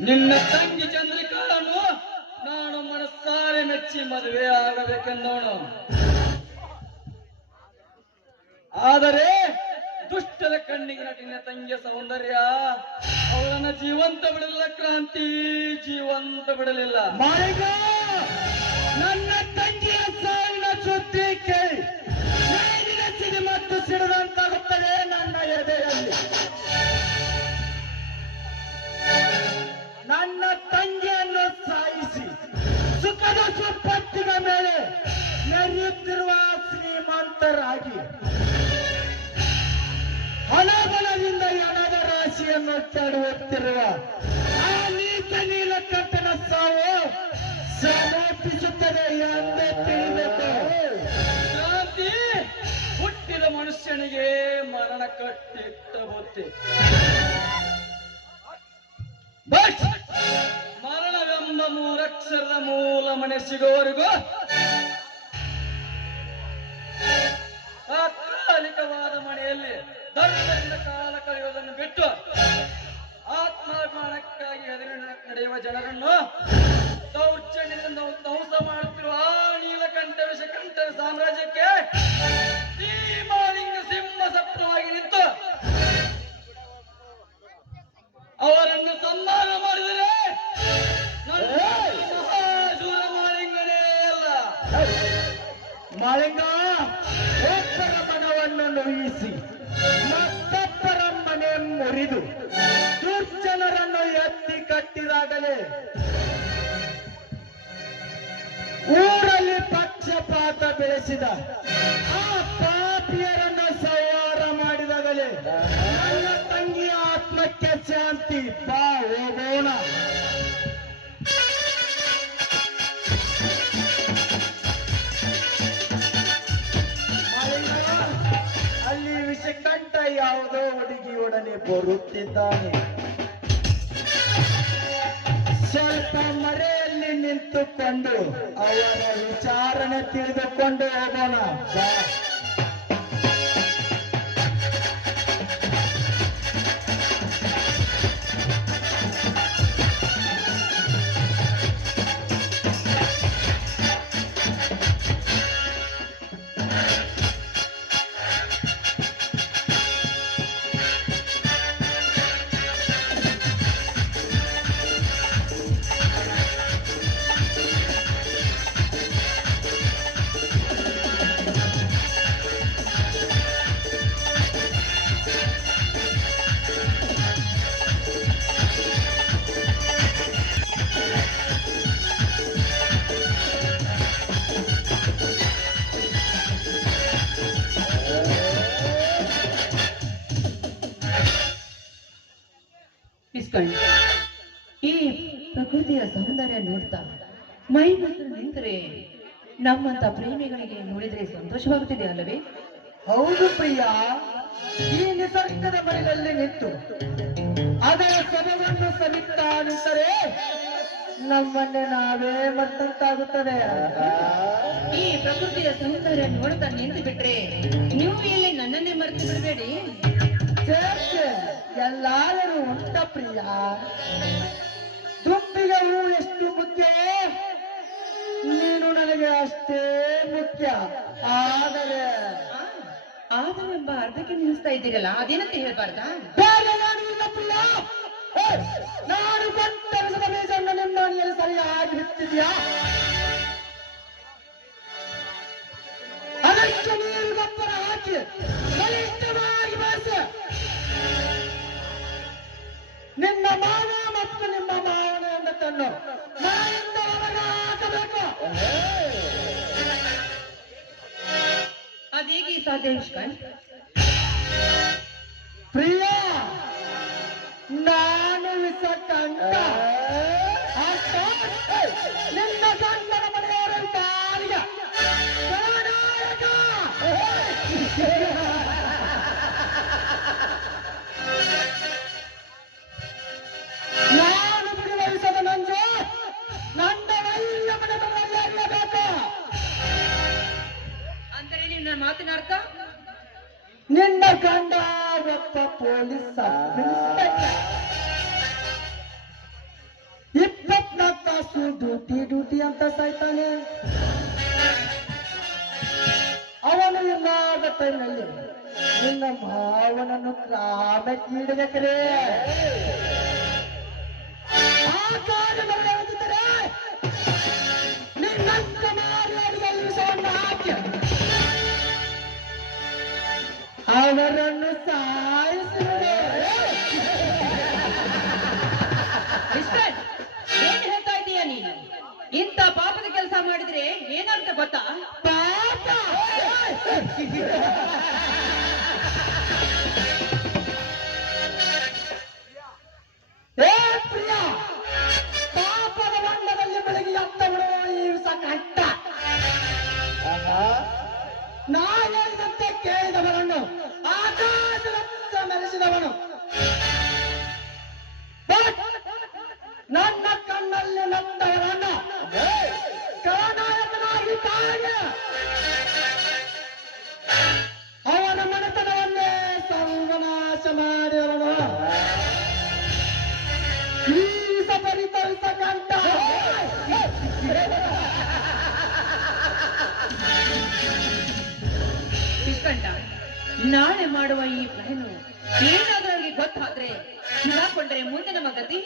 ನಿನ್ನ ತಂಗಿ ಚಂದ್ರಿಕಾಳನ್ನು ನಾನು ಮನಸ್ಸಾರೆ ಮೆಚ್ಚಿ ಮದುವೆ ಆಗಬೇಕೆಂದವನು. ಆದರೆ ದುಷ್ಟರ ಕಣ್ಣಿಗೆ ನಿನ್ನ ತಂಗಿಯ ಸೌಂದರ್ಯ ಅವಳನ್ನ ಜೀವಂತ ಬಿಡಲಿಲ್ಲ ಕ್ರಾಂತಿ, ಜೀವಂತ ಬಿಡಲಿಲ್ಲ. ಮಾಳಿಗ, ನನ್ನ ತಂಗಿಯ ಸಾವಿನ ಸುದ್ದಿ ಕೇಳಿ ಮೇಲಿನ ಸಿಡಿ ಮತ್ತು ಸಿಡಿದಂತಾಗುತ್ತದೆ ನನ್ನ ಎದೆಯಲ್ಲಿ. ನನ್ನ ತಂಗಿಯನ್ನು ಸಾಯಿಸಿ ಸುಖದ ಸುಪ್ಪತ್ತಿನ ಮೇಲೆ ಮೆರೆಯುತ್ತಿರುವ ಶ್ರೀಮಂತರಾಗಿ ಹಣಬಲದಿಂದ ಹಣದ ರಾಶಿಯನ್ನು ಕೆಡುತ್ತಿರುವ ಆ ನೀಚ ನೀಲಕಂಠನ ಸಾವು ಸಮರ್ಪಿಸುತ್ತದೆ ಎಂದೇ ತಿಳಿಬೇಕು. ಕ್ರಾಂತಿ, ಹುಟ್ಟಿದ ಮನುಷ್ಯನಿಗೆ ಮರಣ ಕಟ್ಟಿಟ್ಟ ಬುದ್ಧಿ. ಬಟ್ ಮರಣವೆಂಬ ಮೂರಕ್ಷರದ ಮೂಲ ಮನೆ ಸಿಗುವವರೆಗೂ ತಾತ್ಕಾಲಿಕವಾದ ಮನೆಯಲ್ಲಿ ಧರ್ಮದಿಂದ ಕಾಲ ಕಳೆಯುವುದನ್ನು ಬಿಟ್ಟು ಆತ್ಮಾಭಿಮಾನಕ್ಕಾಗಿ ಎದುರು ನಡೆಯುವ ಜನರನ್ನು ದೌರ್ಜನ್ಯದಿಂದ ಧ್ವಂಸ ಮಾಡುತ್ತಿರುವ ಆ ನೀಲಕಂಠ ವಿಷಕಂಠ ಸಾಮ್ರಾಜ್ಯಕ್ಕೆ ಮಾಲಿಂಗ ಸಿಂಹ ಸಪ್ತವಾಗಿ ನಿಂತು ಅವರನ್ನು ಸನ್ಮಾನ ಮಾಡಿದರೆ ಮಹಾಶೂರ ಮಾಲಿಂಗನೇ ಅಲ್ಲ. ಮಾಳಿಂಗ, ಒಬ್ಬರ ಮನವನ್ನು ನೋಯಿಸಿ ಮತ್ತೊಬ್ಬರ ಮನೆ ಮುರಿದು ದುರ್ಜನರನ್ನು ಎತ್ತಿ ಕಟ್ಟಿದಾಗಲೇ ಊರಲ್ಲಿ ಪಕ್ಷಪಾತ ಬೆಳೆಸಿದ ಆ ಪಾಪಿಯರನ್ನು ಸಂಹಾರ ಮಾಡಿದಾಗಲೇ ನನ್ನ ತಂಗಿಯ ಆತ್ಮಕ್ಕೆ ಶಾಂತಿ. ಬಾ ಹೋಗೋಣ. ಅಲ್ಲಿ ವಿಷಕಂಠ ಯಾವುದೋ ಹುಡುಗಿಯೊಡನೆ ಬರುತ್ತಿದ್ದಾನೆ. ಸ್ವಲ್ಪ ಮರೆಯಲ್ಲಿ ನಿಂತುಕೊಂಡು ಅವರ ವಿಚಾರಣೆ ತಿಳಿದುಕೊಂಡು ಹೋಗೋಣ. ಬಾ. ಇಸ್ಕೊಂಡು ಈ ಪ್ರಕೃತಿಯ ಸೌಂದರ್ಯ ನೋಡ್ತಾ ಮೈ ಮಾತ್ರ ನಿಂತರೆ ನಮ್ಮಂತ ಪ್ರೇಮಿಗಳಿಗೆ ನೋಡಿದ್ರೆ ಸಂತೋಷವಾಗುತ್ತಿದೆ ಅಲ್ಲವೇ? ಹೌದು ಪ್ರಿಯ, ಈ ನಿಸರ್ಗದ ಮಳೆಯಲ್ಲಿ ನಿಂತು ಅದರ ಸೊಬಗನ್ನು ಸವಿತಾ ನಿಂತರೆ ನಮ್ಮನ್ನೇ ನಾವೇ ಮರ್ತಂತಾಗುತ್ತದೆ. ಈ ಪ್ರಕೃತಿಯ ಸೌಂದರ್ಯ ನೋಡ್ತಾ ನಿಂತು ಬಿಟ್ರೆ ನೀವು ಇಲ್ಲಿ ನನ್ನನ್ನೇ ಮರೆತು ಬಿಡಬೇಡಿ. ಎಲ್ಲಾದರೂ ಉಂಟ ಪ್ರಿಯ. ದುಂಬಿಗೆ ಹೂ ಎಷ್ಟು ಮುಖ್ಯ, ನೀನು ನನಗೆ ಅಷ್ಟೇ ಮುಖ್ಯ. ಆದರೆ ಎಂಬ ಅರ್ಧಕ್ಕೆ ನಿಲ್ಲಿಸ್ತಾ ಇದ್ದೀರಲ್ಲ, ಅದೇನಂತ ಹೇಳ್ಬಾರ್ದಾ? ಬೇರೆ ನಾನು ಇಲ್ಲ ಪ್ರಿಯ. ನಾನು ಕೊಟ್ಟರಿಸಿದ ಬೀಜವನ್ನು ನಿಮ್ಮ ಮನೆಯಲ್ಲಿ ಸರಿಯಾಗಿ ಬಿತ್ತಿದ್ಯಾ? ಅದಕ್ಕೆ ನೀರು ಗೊಬ್ಬರ ಹಾಕಿ ಬಲಿಷ್ಠವಾಗಿ ಬೆಳೆಸಿ ನಿನ್ನ ಮಾವ ಮತ್ತು ನಿಮ್ಮ ಮಾವನ ಹೆಂಡತನ್ನು ಮನೆಯಿಂದ ಹೊರಗೆ ಹಾಕಬೇಕು. ಅದೇಗೆ ಸಾಧ್ಯ ನಿಷ್ಕಾಂತ್? ಪ್ರಿಯ, ನಾನು ವಿಷಕಂಠ. ನಿನ್ನ ಗಂಡನ ಮನೆಯವರ ಬಾಲಿಗೆ ಗಣನಾಯಕ. ನಾನು ಬಿಡುವರಿಸದ ನಂಜು ನನ್ನ ಮೈಯ ಮನೆಯಲ್ಲಿ ಅರಿಯಬೇಕು. ಅಂದರೆ ನಿನ್ನ ಮಾತಿನ ಅರ್ಥ? ನಿನ್ನ ಗಂಡ ಒಬ್ಬ ಪೊಲೀಸ್ ಸಬ್ ಇನ್ಸ್ಪೆಕ್ಟರ್. 24 ತಾಸು ಡ್ಯೂಟಿ ಅಂತ ಸಾಯ್ತಾನೆ. ಅವನು ಇಲ್ಲದ ಟೈಮ್ನಲ್ಲಿ ನಿನ್ನ ಭಾವನನ್ನು ಗ್ರಾಮಕ್ಕೆ ನೀಡಬೇಕರೆ. ಆ ಕಾರ್ಯ ನಡೆಯುತ್ತಿದ್ದರೆ ನಿನ್ನಂತ ಮಾರಿಯಲ್ಲಿ ವಿಷವನ್ನು ಹಾಕಿ ಅವರನ್ನು ಸಾಯಿಸಿದೆ. ನಿಷ್ಕಾಂತ್, ಏನ್ ಹೇಳ್ತಾ ಇದ್ದೀಯ ನೀನು? ಇಂಥ ಪಾಪದ ಕೆಲಸ ಮಾಡಿದ್ರೆ ಏನಾಗುತ್ತೆ ಗೊತ್ತಾ? ಪಾಪ ಏ ಪ್ರಿಯ, ಪಾಪದ ಬಣ್ಣದಲ್ಲಿ ಬೆಳಗ್ಗೆ ಅತ್ತ ಬಿಡುವ ಈ ಕಟ್ಟ. ನಾ ಹೇಳಿದಂತೆ ಕೇಳಿದವರನ್ನು ಆಕಾಶದಂತ ಮೆರೆಸಿದವನು. ನನ್ನ ಕಣ್ಣಲ್ಲಿ ನಂದವರನ್ನು ಕಲಾನಾಯಕನಾಗಿ ಕಾಣೆ. ಅವನ ಮನೆತನವನ್ನೇ ಸರ್ವನಾಶ ಮಾಡಿದವನು ಈ ಸಪರಿತವಿಸ ಕಂಠ. ನಿಷ್ಕಂಠ, ನಾಳೆ ಮಾಡುವ ಈ ಪ್ಲಾನ್ ಏನಾದ್ರೂ ಅವ್ರಿಗೆ ಗೊತ್ತಾದ್ರೆ ಸಿಕ್ಕಾಕೊಂಡ್ರೆ ಮುಂದೆ ನಮ್ಮ ಗತಿ?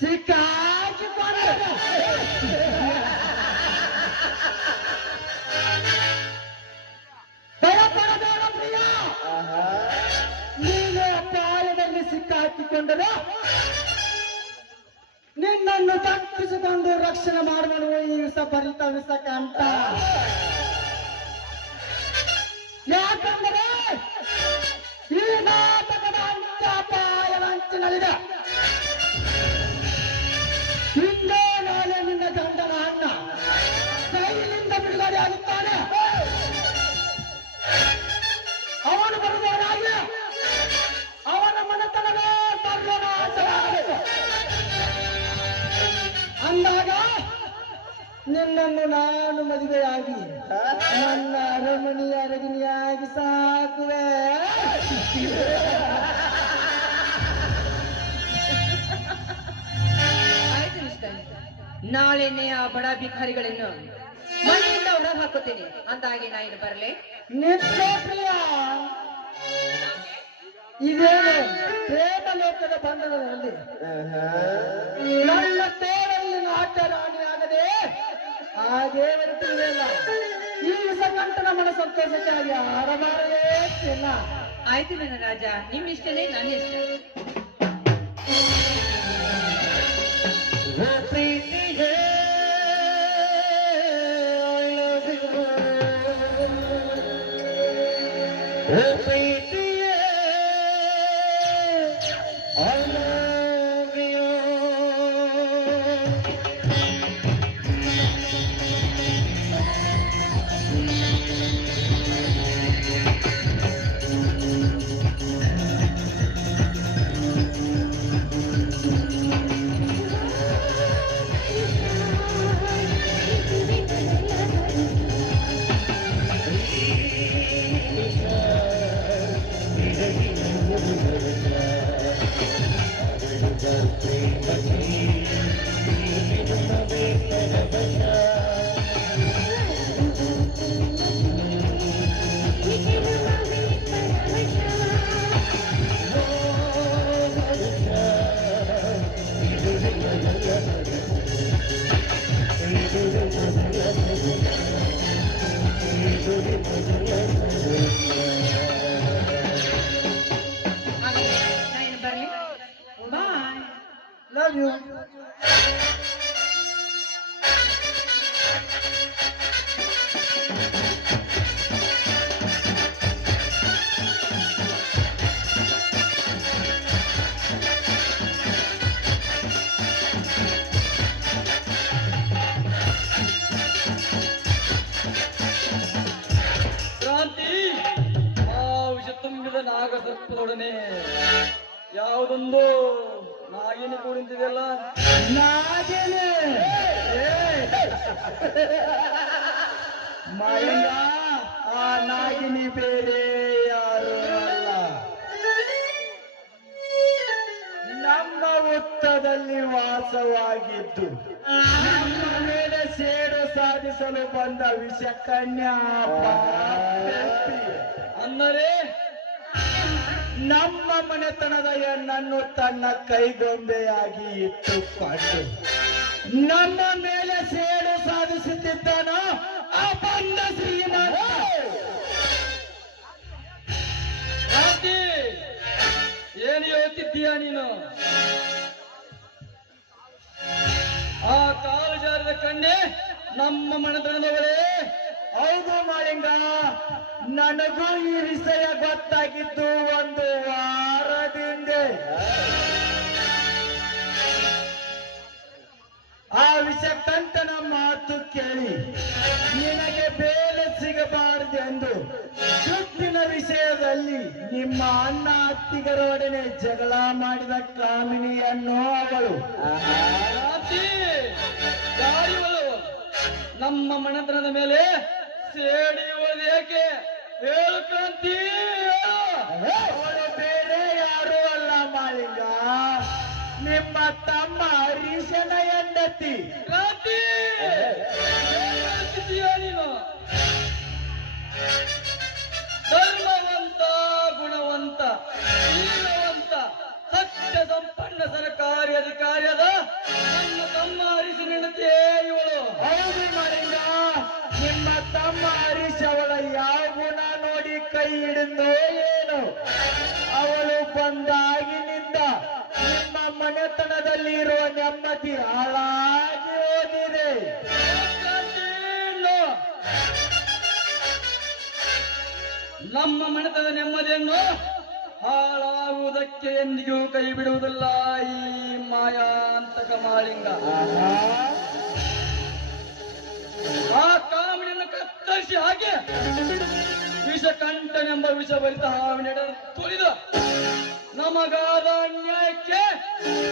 ಸಿಕ್ಕಾಕಿಕೊಂಡು ಭಯಪಡಬೇಡ ಪ್ರಿಯ. ನೀನು ಅಪಾಯದಲ್ಲಿ ಸಿಕ್ಕಾಕಿಕೊಂಡರೆ ನಿನ್ನನ್ನು ತಪ್ಪಿಸಿಕೊಂಡು ರಕ್ಷಣೆ ಮಾಡುವನು ಈ ವಿಷಭರಿತ ವಿಷಕಂಠ. ಯಾಕಂದರೆ ಈ ನಾಟಕದ ಅಂತ್ಯ ಅಪಾಯವಂಚಿನಲ್ಲಿದೆ. ಹಿಂದೆ ನಾಳೆ ನಿನ್ನ ಗಂಡನ ಅಣ್ಣ ಜೈಲಿಂದ ಬಿಡುಗಡೆ ಆಗುತ್ತಾನೆ. ಅವನು ಬರುವವನಾಗಿ ಅವನ ಮನೆತನವೇ ಸರ್ವನಾಶವಾಗಬೇಕು. ಅಂದಾಗ ನಿನ್ನನ್ನು ನಾನು ಮದುವೆಯಾಗಿ ನನ್ನ ಅರಮನೆಯ ಅರಗಿನಿಯಾಗಿ ಸಾಕುವೆ. ಆಯ್ತು ನಿಷ್ಕಾಂತ್, ನಾಳೆನೆ ಆ ಬಡ ಭಿಕಾರಿಗಳನ್ನು ಮನೆಯಿಂದ ಹೊರಗೆ ಹಾಕುತ್ತೇನೆ. ಅಂದಾಗೆ ನಾ ಇನ್ನು ಬರಲೇ? ನಿನ್ನ ಪ್ರಿಯ, ಇದೇನು ಪ್ರೇಮ ಲೋಕದ ಬಂಧನದಲ್ಲಿ ನನ್ನ ತೋಳಲ್ಲಿ ನಾಟ್ಯ ರಾಣಿಯಾಗದೆ ಆ ದೇವರು ತಿಳಿಯಲ್ಲ. ಈ ವಿಷಕಂಠನ ಮನ ಸಂತೋಷಕ್ಕಾಗಿ ಆಡಬಾರದೇ ಚಿನ್ನ. ಆಯ್ತು ನನ್ನ ರಾಜ, ನಿಮ್ ಇಷ್ಟನೇ ನನ್ನ ಇಷ್ಟ. Love you. ಕ್ರಾಂತಿ ಆ ವಿಷ ತುಂಬಿದ ನಾಗಸರ್ಪದೊಡನೆ ಯಾವುದೊಂದು ನಾಗಿನಿ ಕೂಡಿಂತಿದೆಯಲ್ಲ. ನಾಗಿನಿ ಮಾಯಂಗ, ಆ ನಾಗಿನಿ ಬೇರೆ ಯಾರು ಅಲ್ಲ, ನಮ್ಮ ಹುತ್ತದಲ್ಲಿ ವಾಸವಾಗಿದ್ದು ನಮ್ಮ ಮೇಲೆ ಸೇಡು ಸಾಧಿಸಲು ಬಂದ ವಿಷ ಕನ್ಯಾ ಪಾಪಿ. ಅಂದರೆ ನಮ್ಮ ಮನೆತನದ ಹೆಣ್ಣನ್ನು ತನ್ನ ಕೈಗೊಂಬೆಯಾಗಿ ಇಟ್ಟುಕೊಂಡು ನಮ್ಮ ಮೇಲೆ ಸೇಡು ಸಾಧಿಸುತ್ತಿದ್ದಾನೋ ಆ ಬಂದ ಶ್ರೀಮಂತ. ಕ್ರಾಂತಿ ಏನು ಹೇಳ್ತಿದ್ದೀಯ ನೀನು? ಆ ಕಾಲು ಜಾರಿದ ಕಣ್ಣೆ ನಮ್ಮ ಮನೆತನದವರೇ. ಹೌದು ಮಾಳಿಂಗ, ನನಗೂ ಈ ವಿಷಯ ಗೊತ್ತಾಗಿದ್ದು ಒಂದು ವಾರದಿಂದ. ಆ ವಿಷಕಂಠನ ಮಾತು ಕೇಳಿ ನಿನಗೆ ಬೇಲೆ ಸಿಗಬಾರದೆಂದು ಸುತ್ತಿನ ವಿಷಯದಲ್ಲಿ ನಿಮ್ಮ ಅಣ್ಣ ಅತ್ತಿಗರೊಡನೆ ಜಗಳ ಮಾಡಿದ ಕಾಮಿನಿಯನ್ನು ಅವಳು. ಕ್ರಾಂತಿ ಯಾರಿವಳು? ನಮ್ಮ ಮನೆತನದ ಮೇಲೆ ಸೇಡಿಯುವುದು ಏಕೆ? ಹೇಳು ಕ್ರಾಂತಿ, ಹೇಳು. ಅವಳು ಬೇರೆ ಯಾರು ಅಲ್ಲ ಮಾಳಿಂಗ, ನಿಮ್ಮ ತಮ್ಮ ಹರೀಶನ ಹೆಂಡತಿ. ಕ್ರಾಂತಿ ಏನು ಹೇಳ್ತಿದ್ದೀಯ ನೀನು? ಧರ್ಮವಂತ, ಗುಣವಂತ, ಶೀಲವಂತ, ಸತ್ಯ ಸಂಪನ್ನ ಸರ್ಕಾರಿ ಅಧಿಕಾರಿಯಾದ ನನ್ನ ತಮ್ಮ ಹರೀಶನ ಹೆಂಡತಿಯೇ ಇವಳು. ಹೌದು ಮಾಳಿಂಗ, ನಿಮ್ಮ ತಮ್ಮ ಹರೀಶ್ ಅವಳ ಯಾವ ಗುಣ ನೋಡಿ ಕೈ ಹಿಡಿದು ಏನು ಅವಳು ಬಂದಾಗಿನಿಂದ ನಿಮ್ಮ ಮನೆತನದಲ್ಲಿ ಇರುವ ನೆಮ್ಮದಿ ಹಾಳಾಗಿ ಹೋಗಿದೆ. ಕ್ರಾಂತಿ, ಇನ್ನು ನಮ್ಮ ಮನೆತನದ ನೆಮ್ಮದಿಯನ್ನು ಹಾಳಾಗುವುದಕ್ಕೆ ಎಂದಿಗೂ ಕೈ ಬಿಡುವುದಿಲ್ಲ ಈ ಮಾಯಾಂತಕ ಮಾಳಿಂಗ. ಆ ಕಾಮಿನಿಯನ್ನು ಕತ್ತರಿಸಿ ಹಾಗೆ ವಿಷಕಂಠನೆಂಬ ವಿಷಭರಿತ ಹಾವಿನ ತುಳಿದು ನಮಗಾದ ಅನ್ಯಾಯಕ್ಕೆ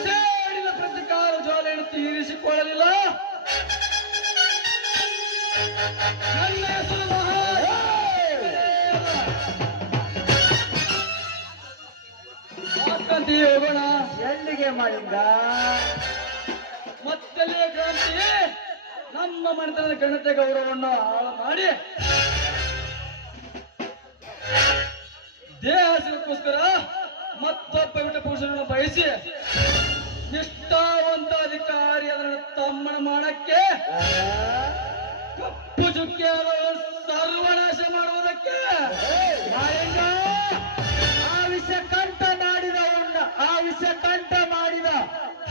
ಸೇಡಿನ ಪ್ರತಿಕಾರ ಜ್ವಾಲೆಯನ್ನು ತೀರಿಸಿಕೊಳ್ಳಲಿಲ್ಲ. ನನ್ನ ಹೆಸರು ಕ್ರಾಂತಿ, ಹೋಗೋಣ. ಎಲ್ಲಿಗೆ ಮಾಳಿಂಗ? ಮತ್ತಲೇ ಕ್ರಾಂತಿ, ನಮ್ಮ ಮನೆತನದ ಘನತೆ ಗೌರವವನ್ನು ಹಾಳು ಮಾಡಿ ದೇಹ ಹಸಿಗೋಸ್ಕರ ಮತ್ತೊಬ್ಬ ವಿಟ ಪುರುಷನನ್ನು ಬಯಸಿ ನಿಷ್ಠಾವಂತ ಅಧಿಕಾರಿ ಅದರ ತಮ್ಮನ ಮಾಡಕ್ಕೆ ಕಪ್ಪು ಚುಕ್ಕಿಯಾದ ಸರ್ವನಾಶ ಮಾಡುವುದಕ್ಕೆ. ಮಾಳಿಂಗ, ಆ ವಿಷಕಂಠ ಮಾಡಿದ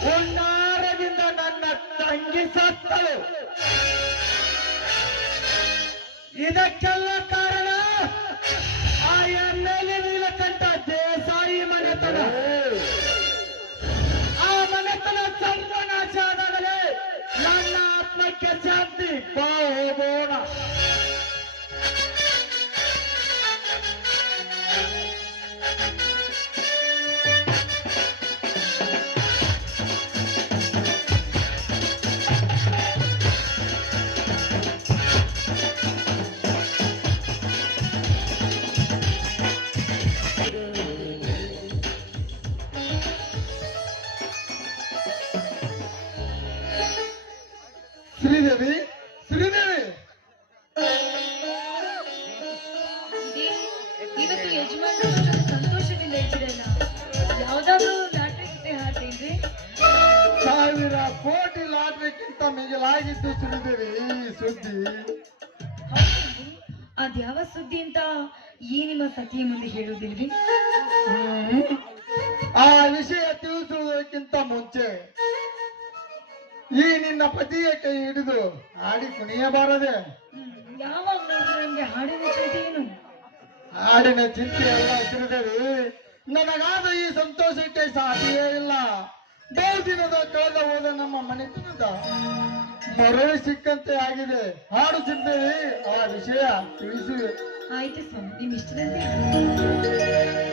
ಹುನ್ನಾರದಿಂದ ನನ್ನ ತಂಗಿ ಸತ್ತಳು. ಇದಕ್ಕೆಲ್ಲ ಕಾರಣ ಆ ಎಮ್ಮೆಲೆ ನೀಲಕಂಠ ದೇಸಾಯಿ ಮನೆತನ. ಆ ಮನೆತನ ಸರ್ವನಾಶ ಆದಾಗಲೇ ನನ್ನ ಆತ್ಮಕ್ಕೆ ಶಾಂತಿ. ಬಾ ಹೋಗೋಣ. ಶ್ರೀದೇವಿ, ಶ್ರೀದೇವಿ, ಇವತ್ತು ಯಜಮಾನರು ಅಷ್ಟೊಂದು ಸಂತೋಷದಿಂದ ಇದ್ದೀರಲ್ಲ. ಯಾವ್ದಾದ್ರು ಲಾಟ್ರಿ ಗಿಟ್ರಿ ಹಾಕ್ತೇನ್ರಿ? 1000 ಕೋಟಿ ಲಾಟ್ರಿಗಿಂತ ಮಿಗಿಲಾಗಿದ್ದು ಶ್ರೀದೇವಿ ಈ ಸುದ್ದಿ. ಹೌದೇನ್ರಿ? ಅದ್ಯಾವ ಸುದ್ದಿ ಅಂತ ಈ ನಿಮ್ಮ ಸತಿಯ ಮುಂದೆ ಹೇಳುವುದಿಲ್ರಿ? ಆ ವಿಷಯ ತಿಳಿಸುವುದಕ್ಕಿಂತ ಮುಂಚೆ ಈ ನಿನ್ನ ಪತಿಯ ಕೈ ಹಿಡಿದು ಹಾಡಿ ಕುಣಿಯಬಾರದೆ. ಯಾವಾಗ ನೋಡಿದ್ರೆ ನಮ್ಗೆ ಹಾಡಿನ ಚಿಂತೆ ಏನು? ಹಾಡಿನ ಚಿಂತೆ ಎಲ್ಲ ತಿಳಿದರೆ ನನಗಾದ ಈ ಸಂತೋಷಕ್ಕೆ ಸಾಧ್ಯವೇ ಇಲ್ಲ. ಬಹುದಿನದ ಕಳೆದ ಹೋದ ನಮ್ಮ ಮನೆತನದ ಮರಳಿ ಸಿಕ್ಕಂತೆ ಆಗಿದೆ. ಹಾಡುತ್ತಿದ್ದೇವೆ, ಆ ವಿಷಯ ತಿಳಿಸುವೆ. ಆಯ್ತು ಸ್ವಾಮಿ, ನಿಮ್ ಇಷ್ಟದಂತೆ